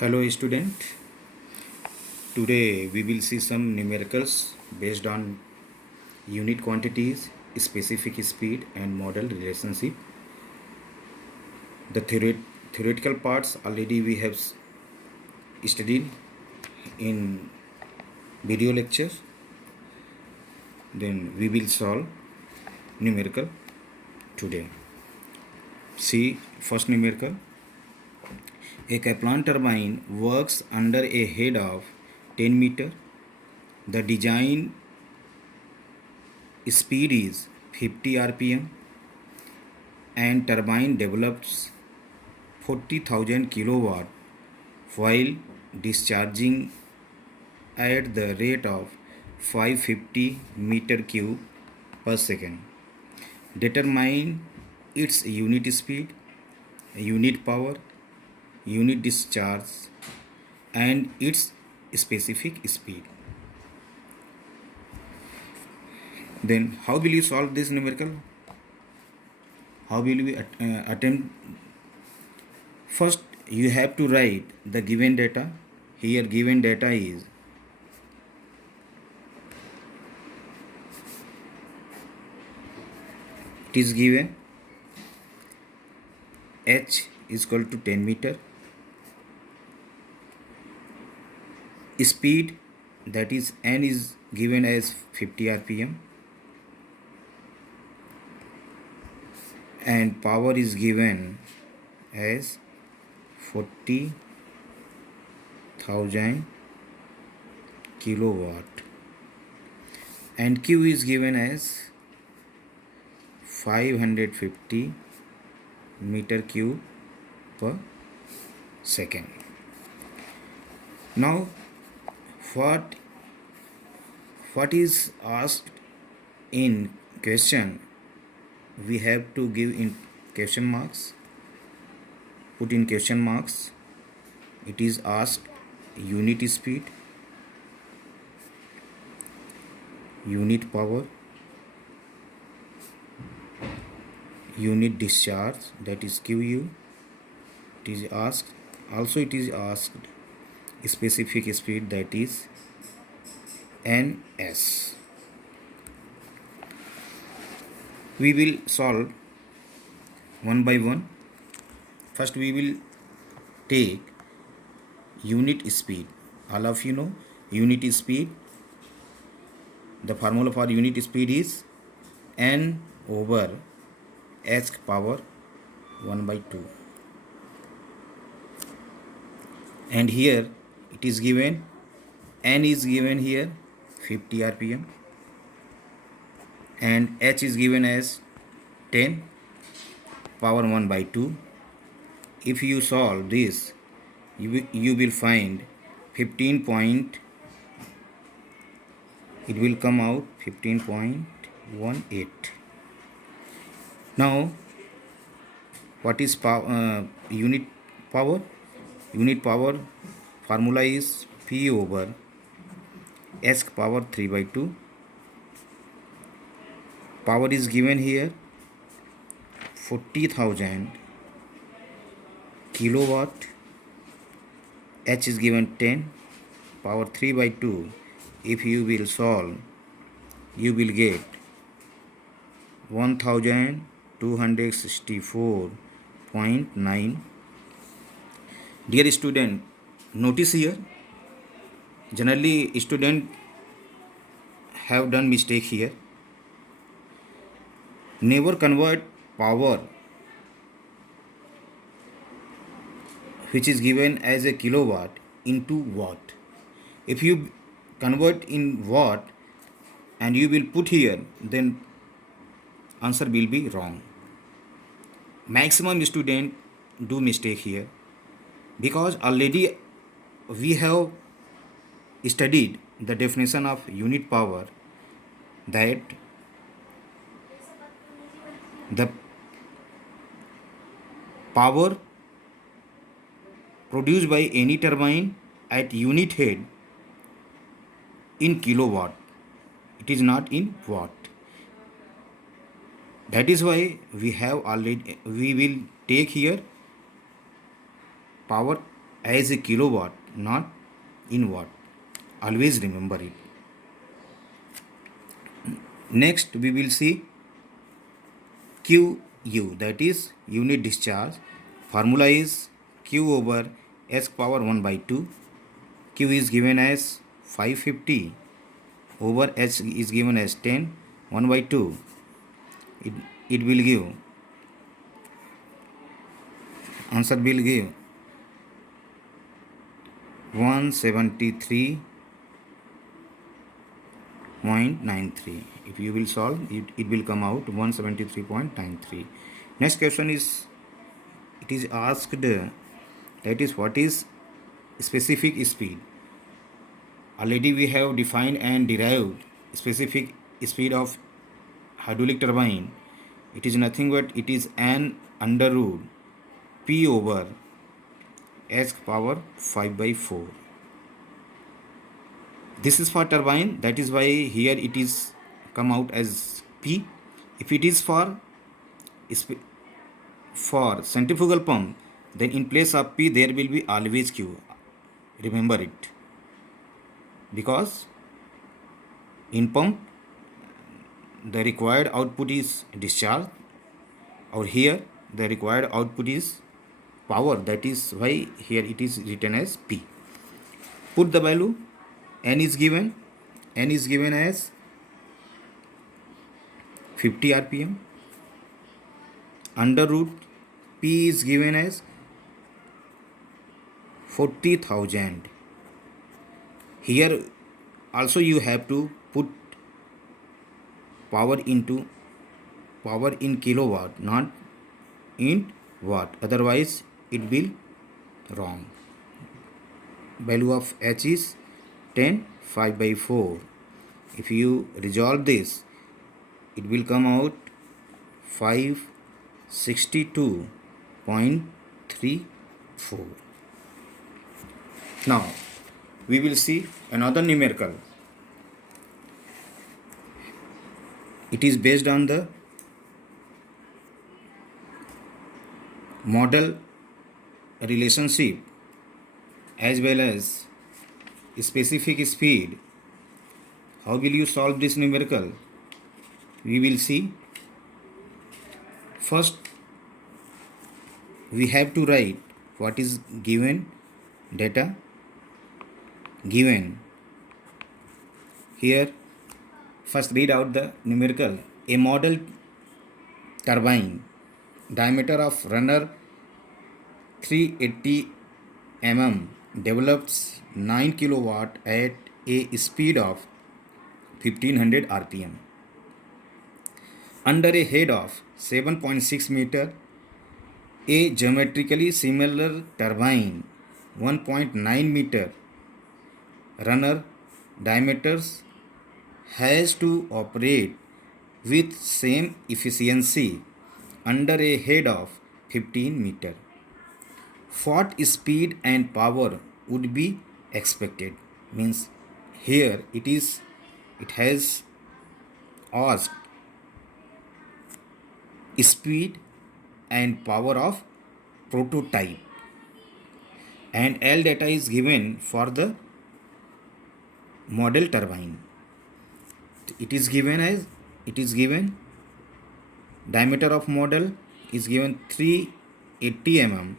Hello student, today we will see some numericals based on unit quantities, specific speed and model relationship. The theoretical parts already we have studied in video lectures. Then we will solve numerical today. See first numerical. A Kaplan turbine works under a head of 10 meter. The design speed is 50 rpm and turbine develops 40,000 kilowatt while discharging at the rate of 550 meter cube per second. Determine its unit speed, unit power, unit discharge and its specific speed. Then how will you solve this numerical? How will we attempt? First you have to write the given data. Here given data is it is given h is equal to 10 meter, speed that is n is given as 50 rpm and power is given as 40,000 kilowatt and q is given as 550 meter cube per second. Now what is asked in question, we have to give in question marks, put in question marks. It is asked unit speed, unit power, unit discharge that is QU. It is asked also it is asked specific speed that is NS. We will solve one by one. First we will take unit speed. All of you know unit speed. The formula for unit speed is N over h power 1 by 2. And here it is given, N is given here 50 rpm and h is given as 10 power 1 by 2. If you solve this, you will find 15 point, it will come out 15.18. Now what is unit power? Unit power formula is P over h power 3 by 2. Power is given here 40,000 kilowatt, h is given 10 power 3 by 2. If you will solve, you will get 1264.9. Dear student, notice here, generally student have done mistake here. Never convert power which is given as a kilowatt into watt. If you convert in watt and you will put here, then answer will be wrong. Maximum student do mistake here because already we have studied the definition of unit power, that the power produced by any turbine at unit head in kilowatt, it is not in watt. That is why we will take here power as a kilowatt, not in watt. Always remember it. Next, we will see QU, that is unit discharge. Formula is Q over S power 1 by 2. Q is given as 550 over H is given as 10, 1 by 2. It will give, answer will give 173.93. If you will solve it, it will come out 173.93. Next question is, it is asked, that is, what is specific speed? Already we have defined and derived specific speed of hydraulic turbine. It is nothing but it is an under root P over S power 5 by 4. This is for turbine, that is why here it is come out as P. If it is for centrifugal pump, then in place of P there will be always Q. Remember it, because in pump the required output is discharge, or here the required output is power, that is why here it is written as P. Put the value. N is given as 50 rpm. Under root P is given as 40,000. Here also you have to put power in kilowatt, not in watt, otherwise it will wrong. Value of H is 10, 5 by 4. If you resolve this, it will come out 562.34. Now we will see another numerical. It is based on the model relationship as well as specific speed. How will you solve this numerical? We will see. First, we have to write what is given data. Given here, first read out the numerical. A model turbine, diameter of runner 380 mm, develops 9 kilowatt at a speed of 1500 rpm. Under a head of 7.6 meter, a geometrically similar turbine 1.9 meter runner diameters has to operate with same efficiency under a head of 15 meter. What speed and power would be expected? Means here it has asked speed and power of prototype, and L data is given for the model turbine. It is given diameter of model is given 380 mm.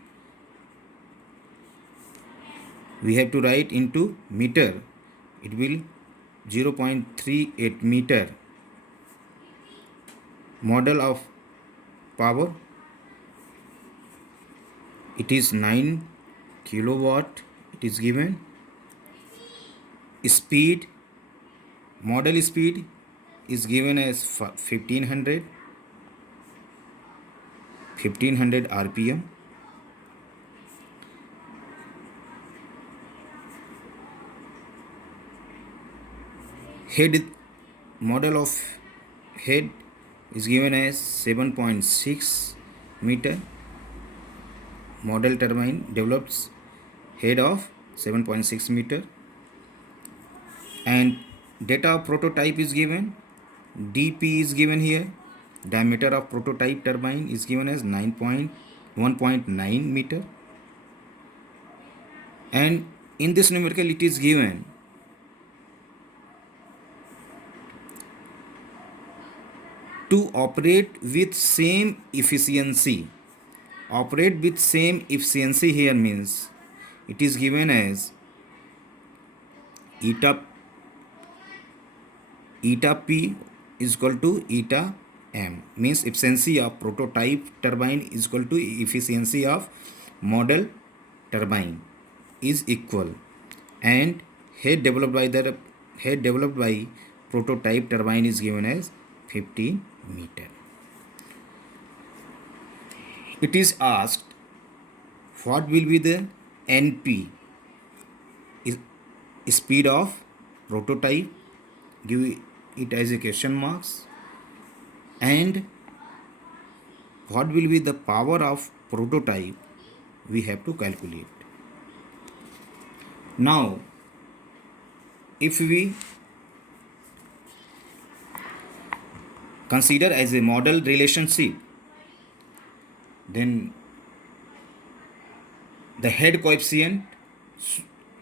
We have to write into meter. It will 0.38 meter. Model of power, it is 9 kilowatt. It is given. Speed, model speed is given as 1500 rpm. Head, model of head is given as 7.6 meter. Model turbine develops head of 7.6 meter, and data of prototype is given. dp is given here. Diameter of prototype turbine is given as 1.9 meter. And in this numerical it is given to operate with same efficiency. Operate with same efficiency here means it is given as eta P is equal to eta m, means efficiency of prototype turbine is equal to efficiency of model turbine is equal, and head developed by prototype turbine is given as 15 meter. It is asked what will be the NP, is speed of prototype, give it as a question marks, and what will be the power of prototype we have to calculate. Now if we consider as a model relationship, then the head coefficient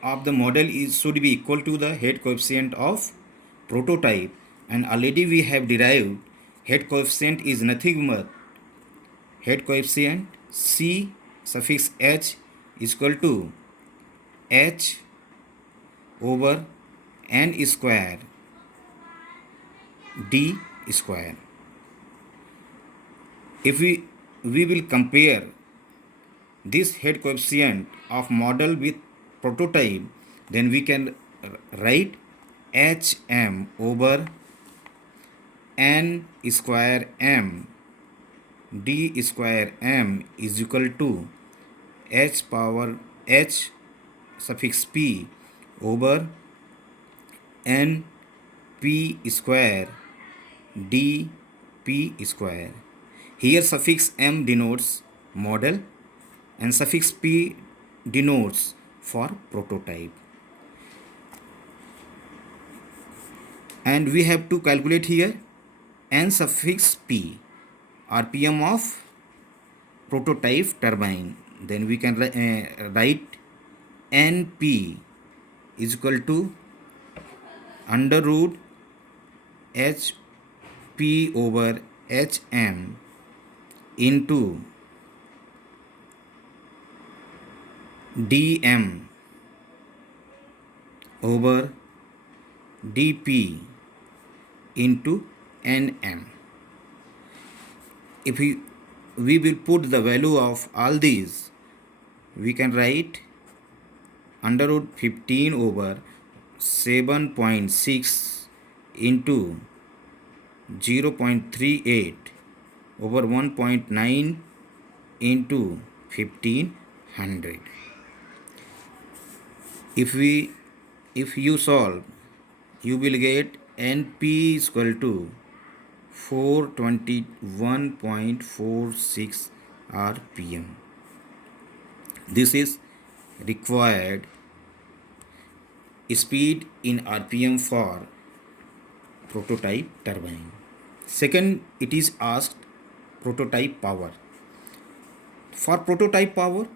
of the model should be equal to the head coefficient of prototype, and already we have derived head coefficient is nothing but head coefficient C suffix H is equal to H over n square d square. If we will compare this head coefficient of model with prototype, then we can write hm over n square m d square m is equal to h power h suffix p over n p square d p square. Here suffix m denotes model and suffix p denotes for prototype. And we have to calculate here n suffix p, RPM of prototype turbine. Then we can write np is equal to under root hp over hm into dm over dp into nm. If we will put the value of all these, we can write under root 15 over 7.6 into 0.38 over 1.9 into 1500. If you solve, you will get NP is equal to 421.46 RPM. This is required speed in RPM for prototype turbine. Second, it is asked prototype power. For prototype power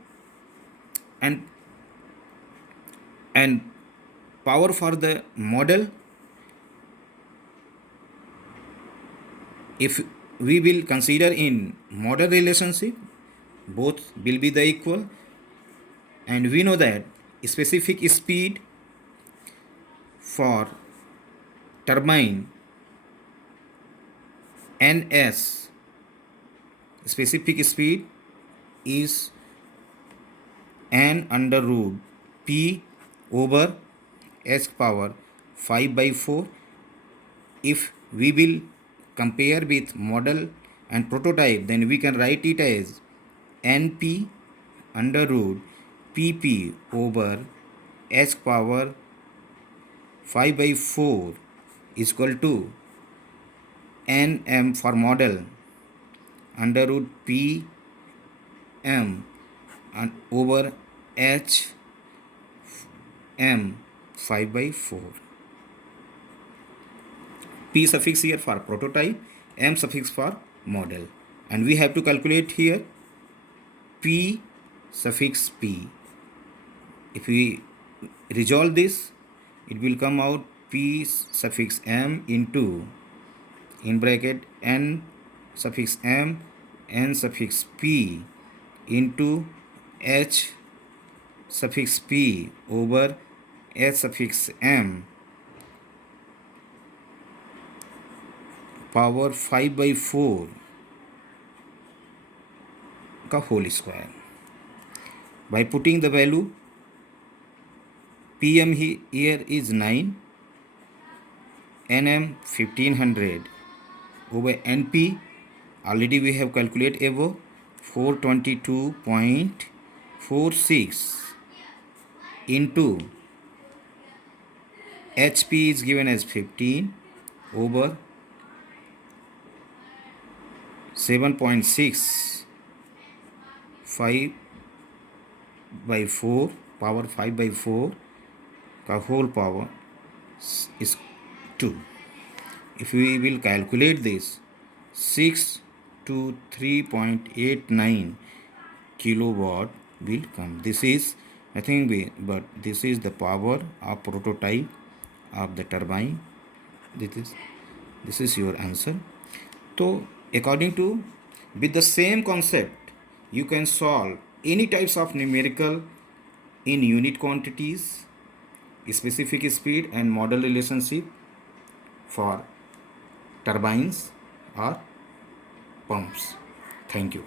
and power for the model, if we will consider in model relationship, both will be the equal, and we know that specific speed for turbine ns, specific speed is n under root p over h power 5/4. If we will compare with model and prototype, then we can write it as np under root pp over h power 5/4 is equal to nm for model under root p m and over h m 5/4. P suffix here for prototype, m suffix for model, and we have to calculate here P suffix P. If we resolve this, it will come out P suffix m into, in bracket, N suffix m, N suffix p into H suffix p over H suffix m power 5/4 का whole square. By putting the value Pm here is 9, Nm 1500 over Np already we have calculated above 422.46 into Hp is given as 15 over 7.6 5/4 power 5/4 का whole power is 2. If we will calculate this, 6 to 3.89 kilowatt will come. This is nothing but this is the power of prototype of the turbine. This is your answer. So according to, with the same concept, you can solve any types of numerical in unit quantities, specific speed and model relationship for turbines or pumps. Thank you.